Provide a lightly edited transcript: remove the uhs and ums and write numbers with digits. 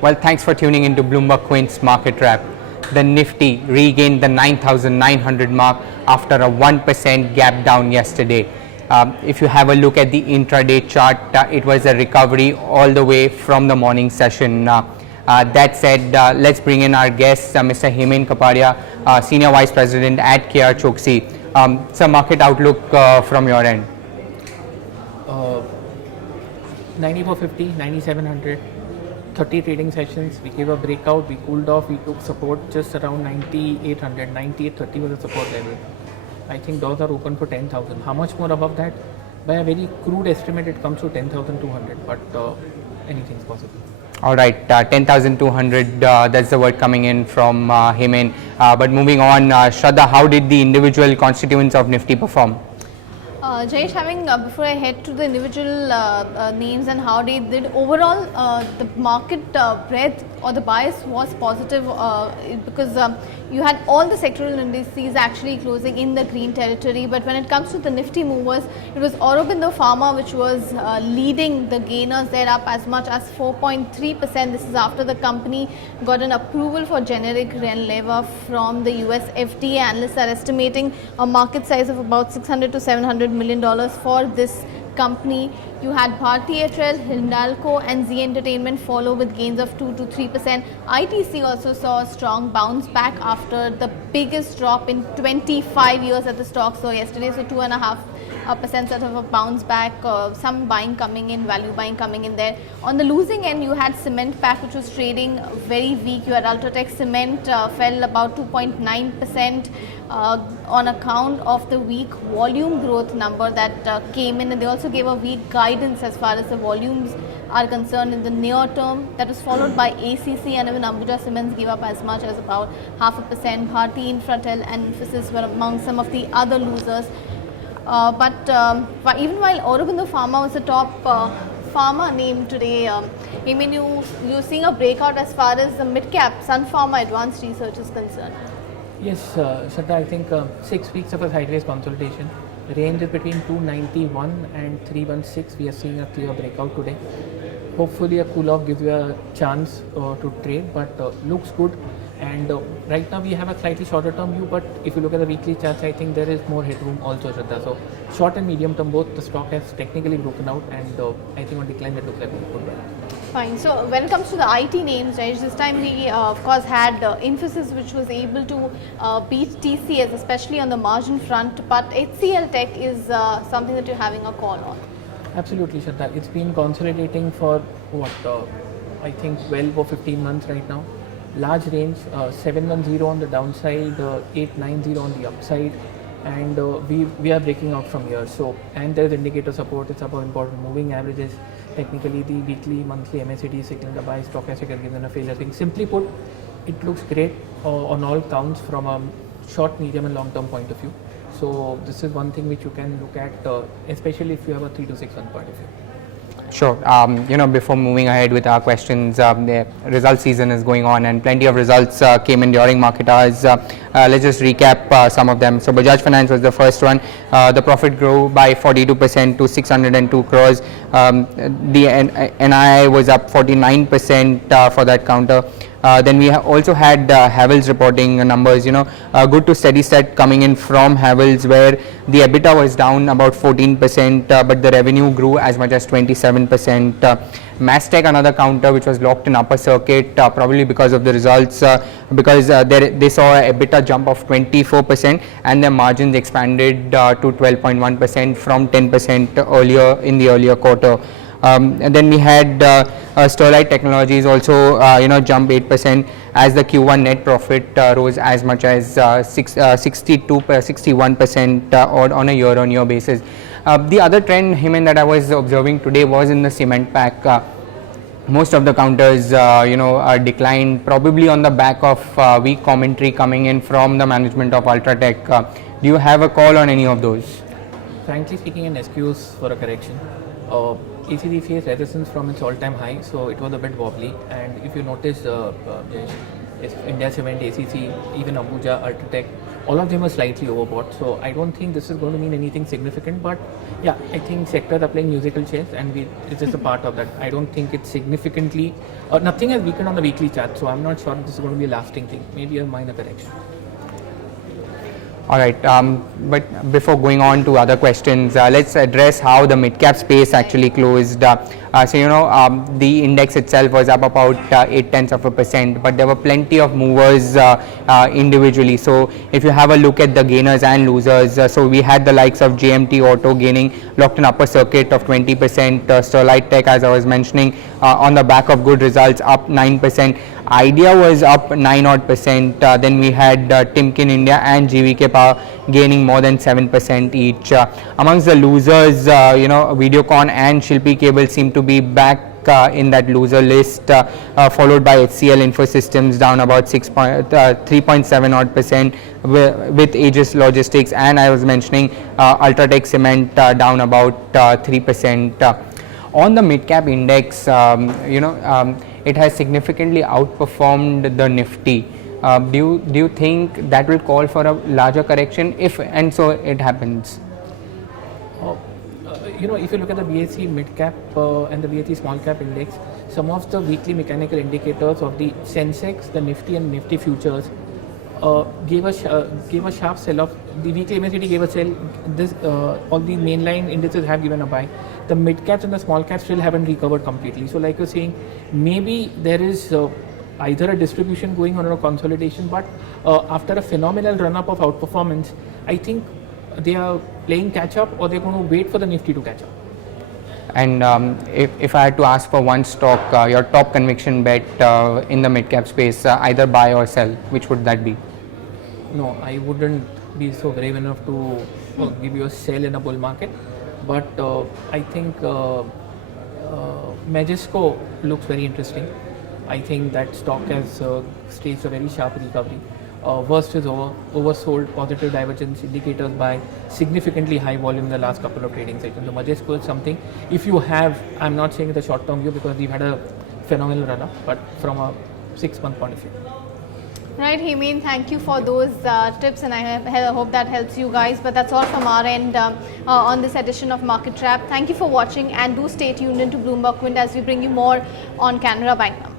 Well, thanks for tuning into Bloomberg Quint's Market Wrap. The Nifty regained the 9,900 mark after a 1% gap down yesterday. If you have a look at the intraday chart, it was a recovery all the way from the morning session. That said, let's bring in our guest, Mr. Hemen Kapadia, Senior Vice President at KR Choksi. Some market outlook from your end. 9450, 9700, 30 trading sessions. We gave a breakout, we cooled off, we took support just around 9800, 9830 was the support level. I think those are open for 10,000. How much more above that? By a very crude estimate, it comes to 10,200, but anything's possible. All right, 10,200, that's the word coming in from Hemen. But moving on, Shraddha, how did the individual constituents of Nifty perform? Jayesh, before I head to the individual names and how they did, overall the market breadth or the bias was positive because you had all the sectoral indices actually closing in the green territory. But when it comes to the Nifty movers, it was Aurobindo Pharma which was leading the gainers. They're up as much as 4.3%. This is after the company got an approval for generic Renleva from the US FDA. Analysts are estimating a market size of about $600 to $700 million for this company. You had Bharti Airtel, Hindalco and Z Entertainment follow with gains of 2 to 3%. ITC also saw a strong bounce back after the biggest drop in 25 years at the stock. So yesterday, so 2.5% sort of a bounce back, some buying coming in, value buying coming in there. On the losing end, you had Cement Pack which was trading very weak. You had Ultratech Cement fell about 2.9% on account of the weak volume growth number that came in, and they also gave a weak guidance as far as the volumes are concerned in the near term. That was followed by ACC, and even Ambuja Cements gave up as much as about 0.5%. Bharti Infratel and Infosys were among some of the other losers. But even while Aurobindo Pharma was the top pharma name today, I mean, you're seeing a breakout as far as the Midcap Sun Pharma Advanced Research is concerned. Yes, Shraddha, I think 6 weeks of a sideways consolidation. Range is between 291 and 316. We are seeing a clear breakout today. Hopefully a cool off gives you a chance to trade, but looks good. And right now we have a slightly shorter term view, but if you look at the weekly charts, I think there is more headroom also, Shraddha. So short and medium term both, the stock has technically broken out, and I think on decline that looks like a good buy. Fine. So when it comes to the IT names, right, this time we of course had Infosys which was able to beat TCS, especially on the margin front, but HCL Tech is something that you're having a call on. Absolutely, Shraddha. It's been consolidating for I think well over 15 months right now. Large range, 710 on the downside, 890 on the upside, and we are breaking out from here. So, and there is indicator support. It's about important moving averages. Technically, the weekly, monthly MACD is signaling a buy. Stochastic has given a failure. Simply put, it looks great on all counts from a short, medium, and long-term point of view. So, this is one thing which you can look at, especially if you have a 3 to 6 month point of view. Sure. Before moving ahead with our questions, the result season is going on and plenty of results came in during market hours. Let's just recap some of them. So Bajaj Finance was the first one. The profit grew by 42% to 602 crores. The NII was up 49% for that counter. Then we also had Havells reporting numbers, good to steady state coming in from Havells, where the EBITDA was down about 14%, but the revenue grew as much as 27%. Mastech, another counter which was locked in upper circuit, probably because of the results, because they saw a EBITDA jump of 24% and their margins expanded to 12.1% from 10% earlier in the earlier quarter. And then we had Sterlite Technologies also jump 8% as the Q1 net profit rose as much as 61% on a year-on-year basis. The other trend, Hemen, that I was observing today was in the cement pack. Most of the counters are declined, probably on the back of weak commentary coming in from the management of Ultratech. Do you have a call on any of those? Frankly speaking, an excuse for a correction. ECD faced resistance from its all-time high, so it was a bit wobbly. And if you notice, India Cement, ACC, even Abuja, Ultratech, all of them are slightly overbought. So I don't think this is going to mean anything significant. But yeah, I think sectors are playing musical chairs, and it's just a part of that. I don't think it's significantly, nothing has weakened on the weekly chart. So I'm not sure this is going to be a lasting thing. Maybe a minor correction. All right, but before going on to other questions, let's address how the mid-cap space actually closed. The index itself was up about 0.8%, but there were plenty of movers individually. So if you have a look at the gainers and losers, so we had the likes of JMT Auto gaining, locked an upper circuit of 20%, Sterlite Tech, as I was mentioning, on the back of good results, up 9%. Idea was up 9% odd. Then we had Timken India and GVK Power gaining more than 7% each. Amongst the losers, Videocon and Shilpi Cable seem to be back in that loser list, followed by HCL Infosystems down about 3.7 odd% with Aegis Logistics, and I was mentioning Ultratech Cement down about 3%. On the mid-cap index, it has significantly outperformed the Nifty. Do you think that will call for a larger correction if and so it happens? If you look at the BSE mid-cap and the BSE small-cap index, some of the weekly mechanical indicators of the Sensex, the Nifty and Nifty futures gave a sharp sell-off. The weekly MACD gave a sell. All the mainline indices have given a buy. The mid-caps and the small-caps still haven't recovered completely. So like you're saying, maybe there is either a distribution going on or a consolidation, but after a phenomenal run-up of outperformance, I think they are playing catch-up, or they're going to wait for the Nifty to catch up. And if I had to ask for one stock, your top conviction bet in the mid-cap space, either buy or sell, which would that be? No, I wouldn't be so brave enough to give you a sell in a bull market. But I think Majesco looks very interesting. I think that stock has staged a very sharp recovery. Worst is over, oversold, positive divergence indicators by significantly high volume in the last couple of trading sessions. So Majesco is something, if you have, I'm not saying it's a short-term view because we've had a phenomenal run-up, but from a 6-month point of view. Right, Hemant, thank you for those tips, and I hope that helps you guys. But that's all from our end on this edition of Market Trap. Thank you for watching, and do stay tuned into Bloomberg Wind as we bring you more on Canara Bank numbers.